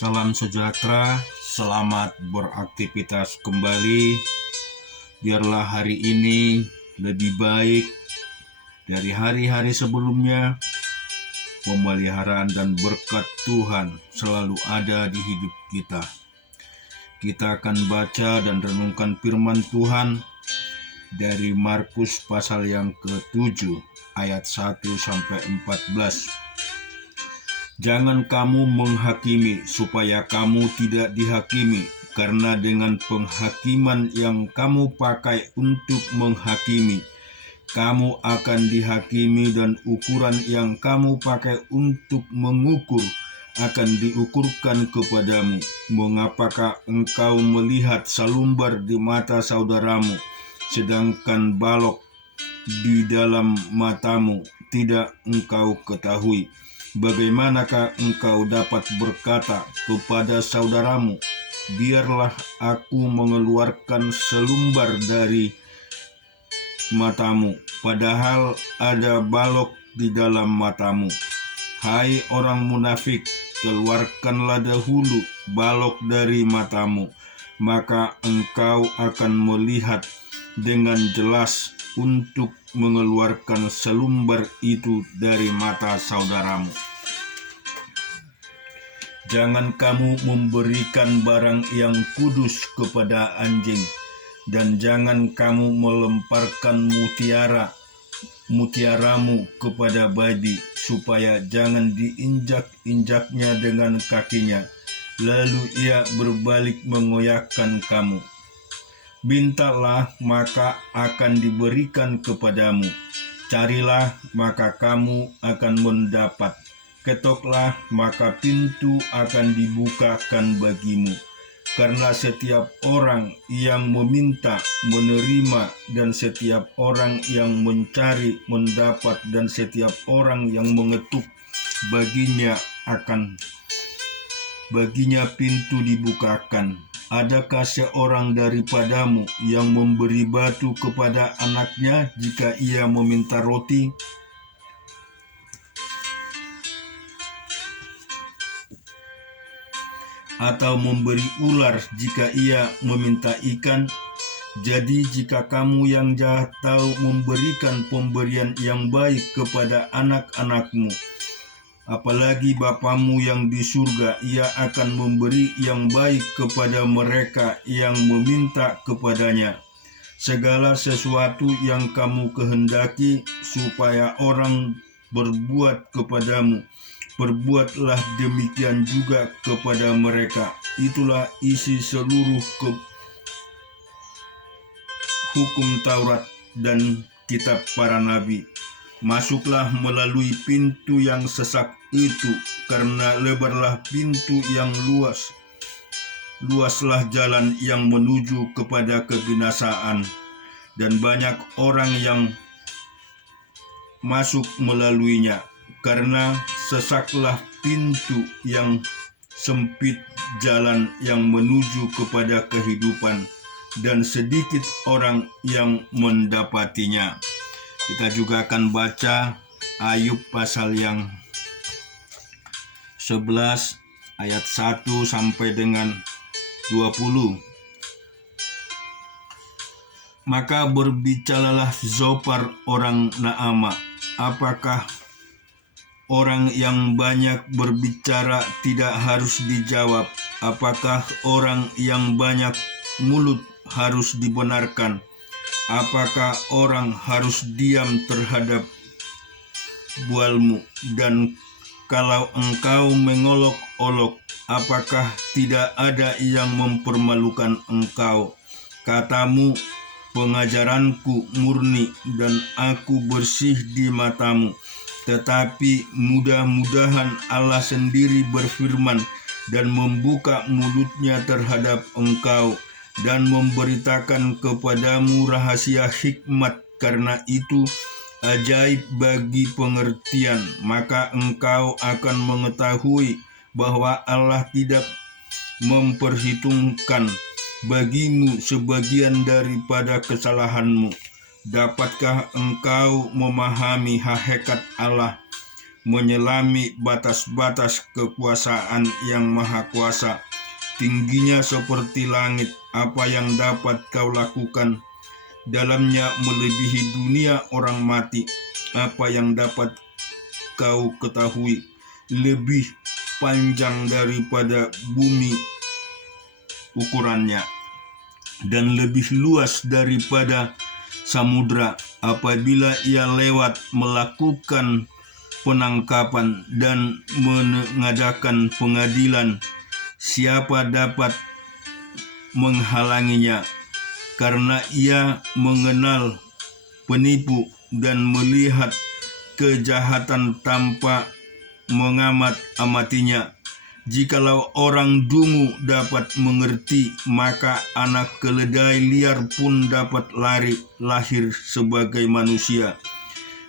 Salam sejahtera, selamat beraktivitas kembali. Biarlah hari ini lebih baik dari hari-hari sebelumnya. Pemeliharaan dan berkat Tuhan selalu ada di hidup kita. Kita akan baca dan renungkan firman Tuhan dari Markus pasal yang ke-7 ayat 1 sampai 14. Jangan kamu menghakimi supaya kamu tidak dihakimi, karena dengan penghakiman yang kamu pakai untuk menghakimi, kamu akan dihakimi, dan ukuran yang kamu pakai untuk mengukur akan diukurkan kepadamu. Mengapakah engkau melihat salumbar di mata saudaramu, sedangkan balok di dalam matamu tidak engkau ketahui? Bagaimanakah engkau dapat berkata kepada saudaramu, biarlah aku mengeluarkan selumbar dari matamu, padahal ada balok di dalam matamu? Hai orang munafik, keluarkanlah dahulu balok dari matamu, maka engkau akan melihat dengan jelas untuk mengeluarkan selumbar itu dari mata saudaramu. Jangan kamu memberikan barang yang kudus kepada anjing, dan jangan kamu melemparkan mutiaramu kepada babi, supaya jangan diinjak-injaknya dengan kakinya, lalu ia berbalik mengoyakkan kamu. Mintalah, maka akan diberikan kepadamu. Carilah, maka kamu akan mendapat. Ketoklah, maka pintu akan dibukakan bagimu. Karena setiap orang yang meminta menerima, dan setiap orang yang mencari mendapat, dan setiap orang yang mengetuk baginya pintu dibukakan. Adakah seorang daripadamu yang memberi batu kepada anaknya jika ia meminta roti? Atau memberi ular jika ia meminta ikan? Jadi jika kamu yang jahat tahu memberikan pemberian yang baik kepada anak-anakmu, apalagi Bapamu yang di surga, ia akan memberi yang baik kepada mereka yang meminta kepadanya. Segala sesuatu yang kamu kehendaki supaya orang berbuat kepadamu, perbuatlah demikian juga kepada mereka. Itulah isi seluruh hukum Taurat dan kitab para nabi. Masuklah melalui pintu yang sesak itu, karena lebarlah pintu yang luaslah jalan yang menuju kepada kebinasaan, dan banyak orang yang masuk melaluinya. Karena sesaklah pintu yang sempit jalan yang menuju kepada kehidupan, dan sedikit orang yang mendapatinya. Kita juga akan baca Ayub pasal yang 11 ayat 1 sampai dengan 20. Maka berbicaralah Zofar orang Naama, apakah orang yang banyak berbicara tidak harus dijawab? Apakah orang yang banyak mulut harus dibenarkan? Apakah orang harus diam terhadap bualmu? Dan kalau engkau mengolok-olok, apakah tidak ada yang mempermalukan engkau? Katamu, pengajaranku murni dan aku bersih di matamu. Tetapi mudah-mudahan Allah sendiri berfirman dan membuka mulutnya terhadap engkau, dan memberitakan kepadamu rahasia hikmat, karena itu ajaib bagi pengertian. Maka engkau akan mengetahui bahwa Allah tidak memperhitungkan bagimu sebagian daripada kesalahanmu. Dapatkah engkau memahami hakikat Allah? menyelami batas-batas kekuasaan yang maha kuasa. Tingginya seperti langit, apa yang dapat kau lakukan? Dalamnya melebihi dunia orang mati, apa yang dapat kau ketahui? Lebih panjang daripada bumi ukurannya, dan lebih luas daripada samudra. Apabila ia lewat melakukan penangkapan dan mengadakan pengadilan, siapa dapat menghalanginya? Karena ia mengenal penipu dan melihat kejahatan tanpa mengamat-amatinya. Jikalau orang dungu dapat mengerti, maka anak keledai liar pun dapat lahir sebagai manusia.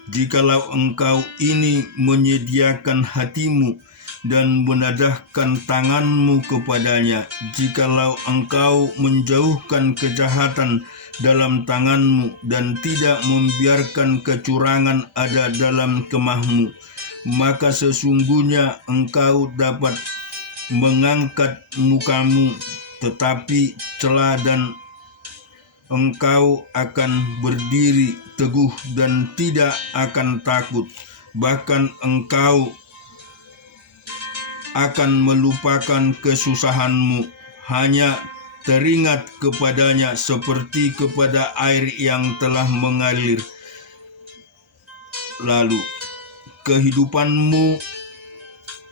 Jikalau engkau ini menyediakan hatimu dan menadahkan tanganmu kepadanya, jikalau engkau menjauhkan kejahatan dalam tanganmu dan tidak membiarkan kecurangan ada dalam kemahmu, maka sesungguhnya engkau dapat mengangkat mukamu, tetapi celah, dan engkau akan berdiri teguh dan tidak akan takut. Bahkan engkau akan melupakan kesusahanmu, hanya teringat kepadanya seperti kepada air yang telah mengalir. Lalu kehidupanmu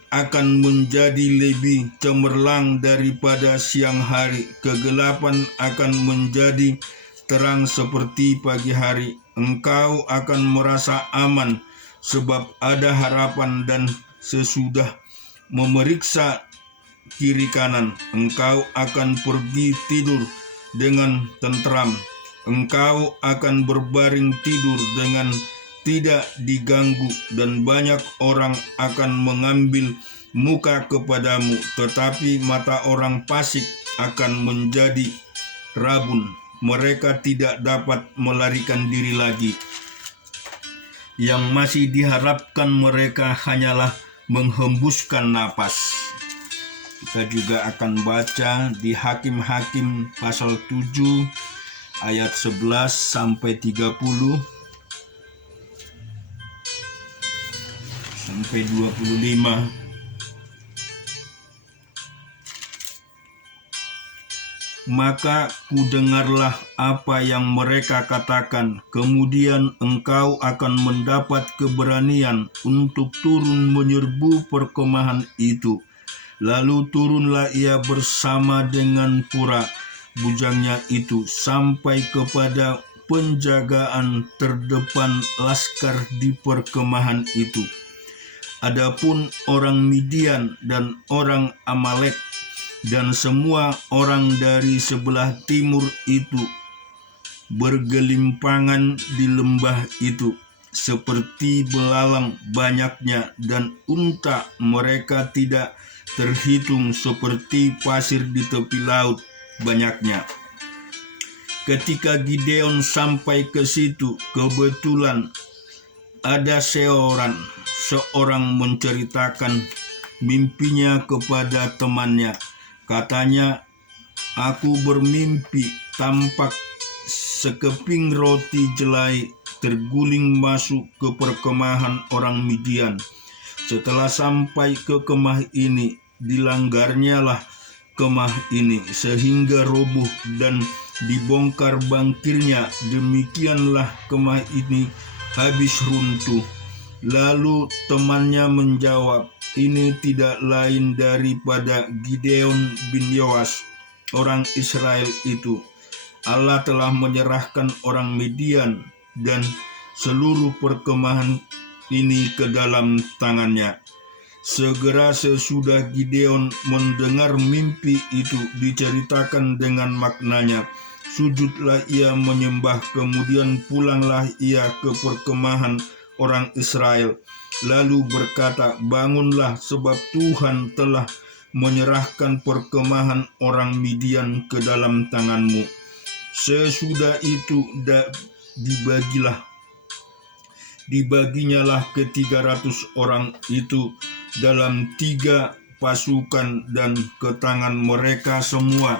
akan menjadi lebih cemerlang daripada siang hari. Kegelapan akan menjadi terang seperti pagi hari. Engkau akan merasa aman sebab ada harapan, dan sesudah memeriksa kiri kanan, engkau akan pergi tidur dengan tentram. Engkau akan berbaring tidur dengan tidak diganggu, dan banyak orang akan mengambil muka kepadamu, tetapi mata orang fasik akan menjadi rabun. Mereka tidak dapat melarikan diri lagi. Yang masih diharapkan mereka hanyalah menghembuskan napas. Kita juga akan baca di Hakim-Hakim pasal 7 ayat 11 sampai 30 sampai 25. Maka kudengarlah apa yang mereka katakan, kemudian engkau akan mendapat keberanian untuk turun menyerbu perkemahan itu. Lalu turunlah ia bersama dengan pura bujangnya itu sampai kepada penjagaan terdepan laskar di perkemahan itu. Adapun orang Midian dan orang Amalek dan semua orang dari sebelah timur itu bergelimpangan di lembah itu, seperti belalang banyaknya, dan unta mereka tidak terhitung seperti pasir di tepi laut banyaknya. Ketika Gideon sampai ke situ, kebetulan ada seorang menceritakan mimpinya kepada temannya. Katanya, aku bermimpi tampak sekeping roti jelai terguling masuk ke perkemahan orang Midian. Setelah sampai ke kemah ini, dilanggarnyalah kemah ini sehingga roboh dan dibongkar bangkirnya. Demikianlah kemah ini habis runtuh. Lalu temannya menjawab, ini tidak lain daripada Gideon bin Yoas, orang Israel itu. Allah telah menyerahkan orang Midian dan seluruh perkemahan ini ke dalam tangannya. Segera sesudah Gideon mendengar mimpi itu diceritakan dengan maknanya, sujudlah ia menyembah, kemudian pulanglah ia ke perkemahan orang Israel, lalu berkata, bangunlah sebab Tuhan telah menyerahkan perkemahan orang Midian ke dalam tanganmu. Sesudah itu dibagilah dibaginyalah ke 300 orang itu dalam 3 pasukan, dan ke tangan mereka semua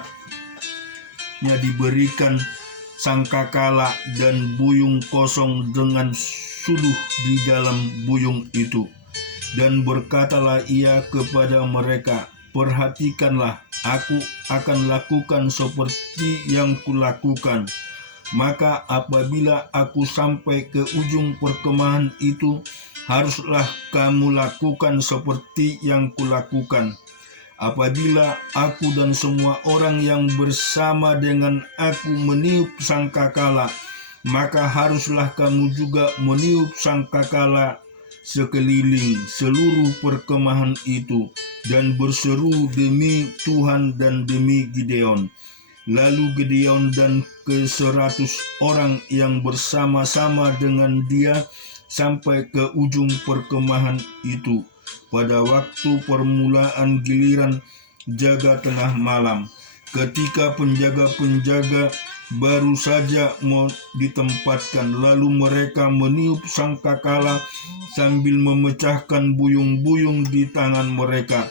diberikan sangkakala dan buyung kosong dengan suluh di dalam buyung itu. Dan berkatalah ia kepada mereka, perhatikanlah, aku akan lakukan seperti yang kulakukan. Maka apabila aku sampai ke ujung perkemahan itu, haruslah kamu lakukan seperti yang kulakukan. Apabila aku dan semua orang yang bersama dengan aku meniup sangkakala, maka haruslah kamu juga meniup sangkakala sekeliling seluruh perkemahan itu, dan berseru demi Tuhan dan demi Gideon. Lalu Gideon dan ke-100 orang yang bersama-sama dengan dia sampai ke ujung perkemahan itu pada waktu permulaan giliran jaga tengah malam, ketika penjaga-penjaga baru saja mau ditempatkan. Lalu mereka meniup sangkakala sambil memecahkan buyung-buyung di tangan mereka.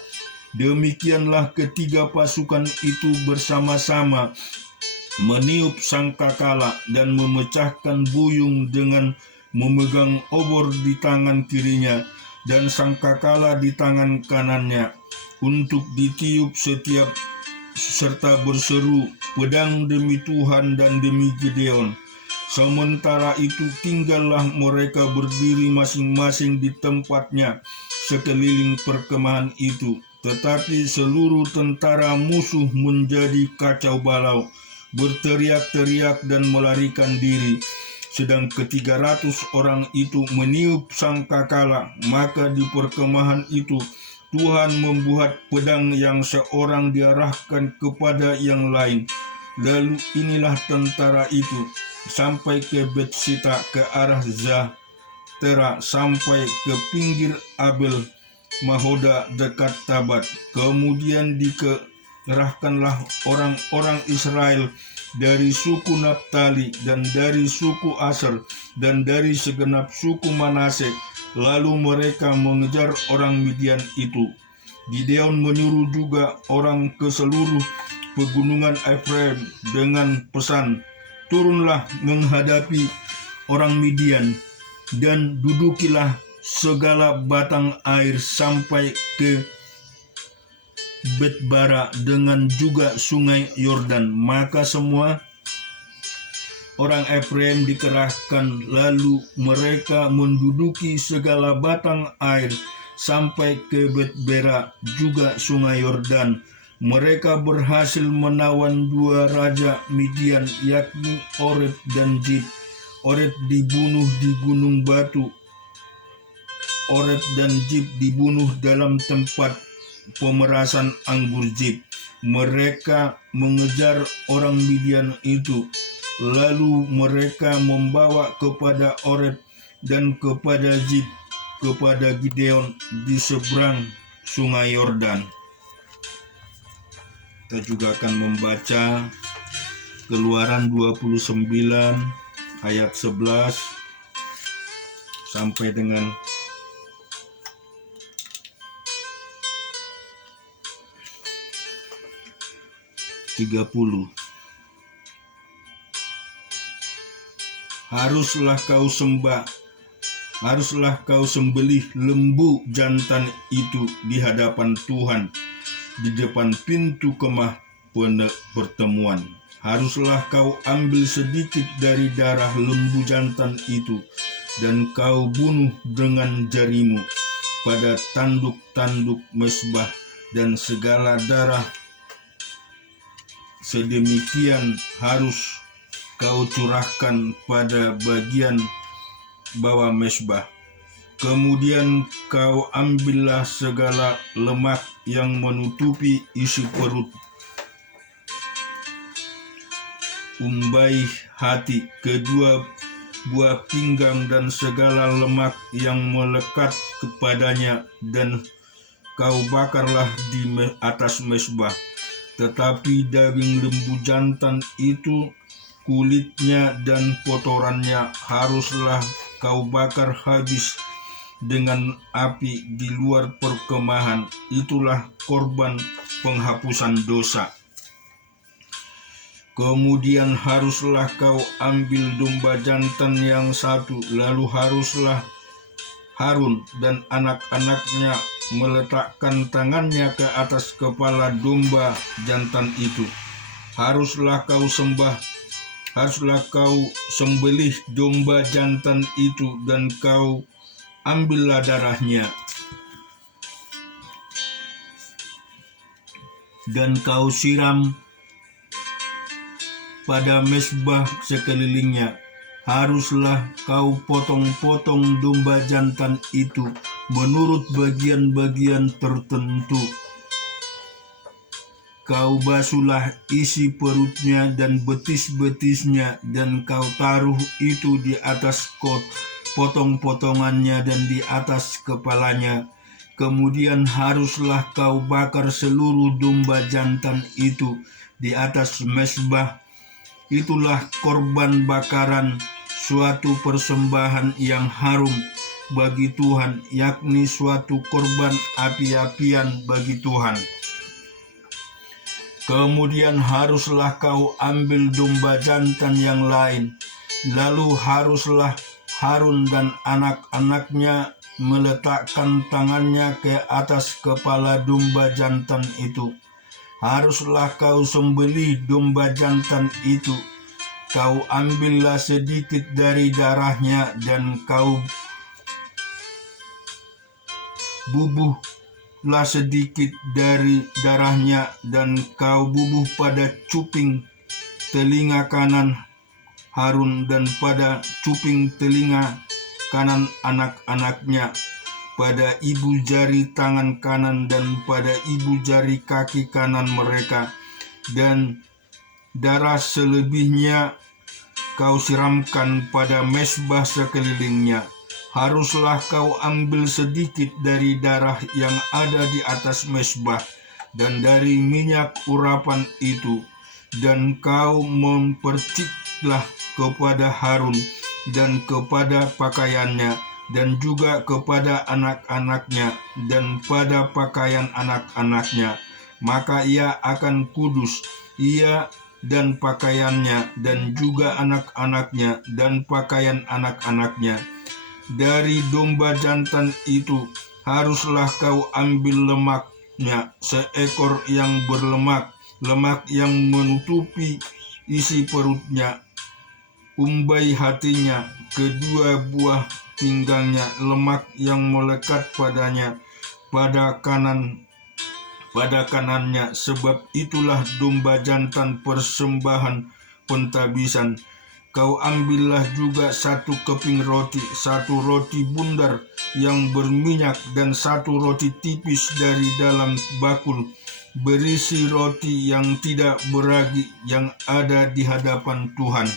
Demikianlah ketiga pasukan itu bersama-sama meniup sangkakala dan memecahkan buyung dengan memegang obor di tangan kirinya dan sangkakala di tangan kanannya untuk ditiup setiap serta berseru, pedang demi Tuhan dan demi Gideon. Sementara itu tinggallah mereka berdiri masing-masing di tempatnya sekeliling perkemahan itu. Tetapi seluruh tentara musuh menjadi kacau balau, berteriak-teriak dan melarikan diri. Sedang ke-300 orang itu meniup sangkakala, maka di perkemahan itu Tuhan membuat pedang yang seorang diarahkan kepada yang lain. Lalu inilah tentara itu sampai ke Betsita ke arah Zahtera, sampai ke pinggir Abel Mahoda dekat Tabat. Kemudian dikerahkanlah orang-orang Israel dari suku Naftali dan dari suku Aser dan dari segenap suku Manase. Lalu mereka mengejar orang Midian itu. Gideon menyuruh juga orang ke seluruh pegunungan Efraim dengan pesan, turunlah menghadapi orang Midian dan dudukilah segala batang air sampai ke Betbara dengan juga sungai Yordan. Maka semua orang Efraim dikerahkan, lalu mereka menduduki segala batang air sampai ke Betbara juga sungai Yordan. Mereka berhasil menawan 2 raja Midian, yakni Oreb dan Zib. Oreb dibunuh di gunung batu. Oreb dan Zib dibunuh dalam tempat pemerasan anggur Zib. Mereka mengejar orang Midian itu. Lalu mereka membawa kepada Oreb dan kepada Zib kepada Gideon di seberang sungai Yordan. Kita juga akan membaca Keluaran 29 ayat 11 sampai dengan 30. Haruslah kau sembelih lembu jantan itu di hadapan Tuhan di depan pintu kemah pertemuan. Haruslah kau ambil sedikit dari darah lembu jantan itu dan kau bunuh dengan jarimu pada tanduk-tanduk mezbah, dan segala darah sedemikian harus kau curahkan pada bagian bawah mezbah. Kemudian kau ambillah segala lemak yang menutupi isi perut, umbai hati, kedua buah pinggang dan segala lemak yang melekat kepadanya, dan kau bakarlah di atas mezbah. Tetapi daging lembu jantan itu, kulitnya dan kotorannya haruslah kau bakar habis dengan api di luar perkemahan. Itulah korban penghapusan dosa. Kemudian haruslah kau ambil domba jantan yang satu, lalu haruslah Harun dan anak-anaknya meletakkan tangannya ke atas kepala domba jantan itu. Haruslah kau sembelih domba jantan itu, dan kau ambillah darahnya, dan kau siram pada mezbah sekelilingnya. Haruslah kau potong-potong domba jantan itu menurut bagian-bagian tertentu. Kau basuhlah isi perutnya dan betis-betisnya, dan kau taruh itu di atas potong-potongannya dan di atas kepalanya. Kemudian haruslah kau bakar seluruh domba jantan itu di atas mezbah. Itulah korban bakaran, suatu persembahan yang harum bagi Tuhan, yakni suatu korban api-apian bagi Tuhan. Kemudian haruslah kau ambil domba jantan yang lain, lalu haruslah Harun dan anak-anaknya meletakkan tangannya ke atas kepala domba jantan itu. Haruslah kau sembelih domba jantan itu. Kau ambillah sedikit dari darahnya, dan kau bubuhlah sedikit dari darahnya, dan kau bubuh pada cuping telinga kanan Harun dan pada cuping telinga kanan anak-anaknya, pada ibu jari tangan kanan dan pada ibu jari kaki kanan mereka, dan darah selebihnya kau siramkan pada mezbah sekelilingnya. Haruslah kau ambil sedikit dari darah yang ada di atas mezbah dan dari minyak urapan itu, dan kau memperciklah kepada Harun dan kepada pakaiannya, dan juga kepada anak-anaknya dan pada pakaian anak-anaknya. Maka ia akan kudus, ia dan pakaiannya, dan juga anak-anaknya dan pakaian anak-anaknya. Dari domba jantan itu haruslah kau ambil lemaknya, seekor yang berlemak, lemak yang menutupi isi perutnya, umbai hatinya, kedua buah pinggangnya, lemak yang melekat padanya, pada kanannya, sebab itulah domba jantan persembahan pentabisan. Kau ambillah juga satu keping roti, satu roti bundar yang berminyak, dan satu roti tipis dari dalam bakul berisi roti yang tidak beragi yang ada di hadapan Tuhan.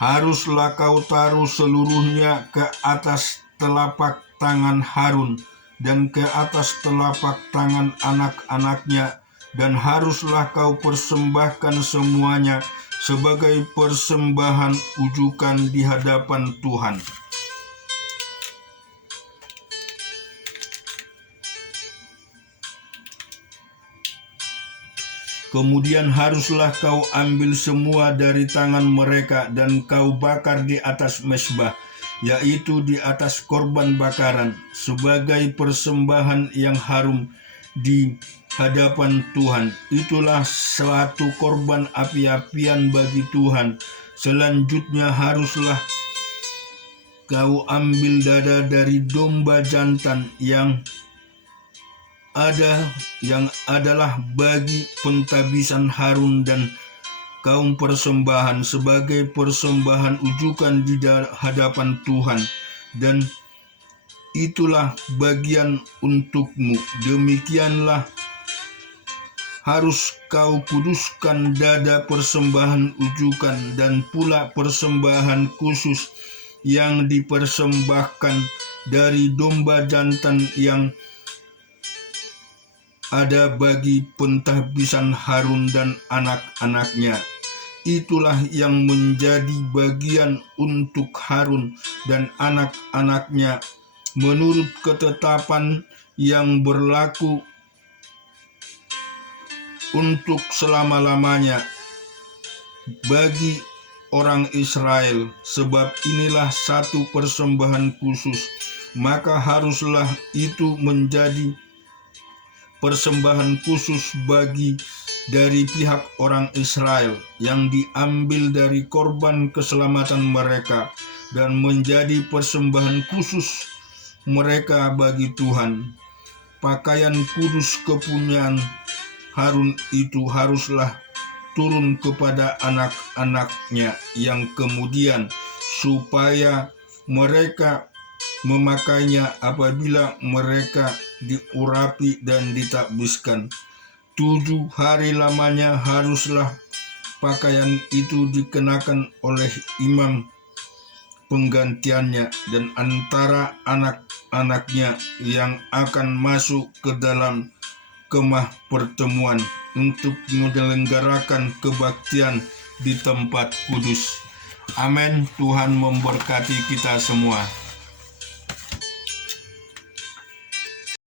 Haruslah kau taruh seluruhnya ke atas telapak tangan Harun dan ke atas telapak tangan anak-anaknya, dan haruslah kau persembahkan semuanya sebagai persembahan ujukan di hadapan Tuhan. Kemudian haruslah kau ambil semua dari tangan mereka dan kau bakar di atas mezbah, yaitu di atas korban bakaran, sebagai persembahan yang harum di hadapan Tuhan. Itulah suatu korban api-apian bagi Tuhan. Selanjutnya haruslah kau ambil dada dari domba jantan yang adalah bagi pentabisan Harun dan kaum persembahan sebagai persembahan ujukan di hadapan Tuhan, dan itulah bagian untukmu. Demikianlah harus kau kuduskan dada persembahan ujukan dan pula persembahan khusus yang dipersembahkan dari domba jantan yang ada bagi pentahbisan Harun dan anak-anaknya. Itulah yang menjadi bagian untuk Harun dan anak-anaknya menurut ketetapan yang berlaku untuk selama-lamanya bagi orang Israel, sebab inilah satu persembahan khusus, maka haruslah itu menjadi persembahan khusus dari pihak orang Israel yang diambil dari korban keselamatan mereka dan menjadi persembahan khusus mereka bagi Tuhan. Pakaian kudus kepunyaan Harun itu haruslah turun kepada anak-anaknya yang kemudian, supaya mereka memakainya apabila mereka diurapi dan ditakbiskan. 7 hari lamanya haruslah pakaian itu dikenakan oleh imam penggantiannya dan antara anak-anaknya yang akan masuk ke dalam kemah pertemuan untuk menyelenggarakan kebaktian di tempat kudus. Amin. Tuhan memberkati kita semua.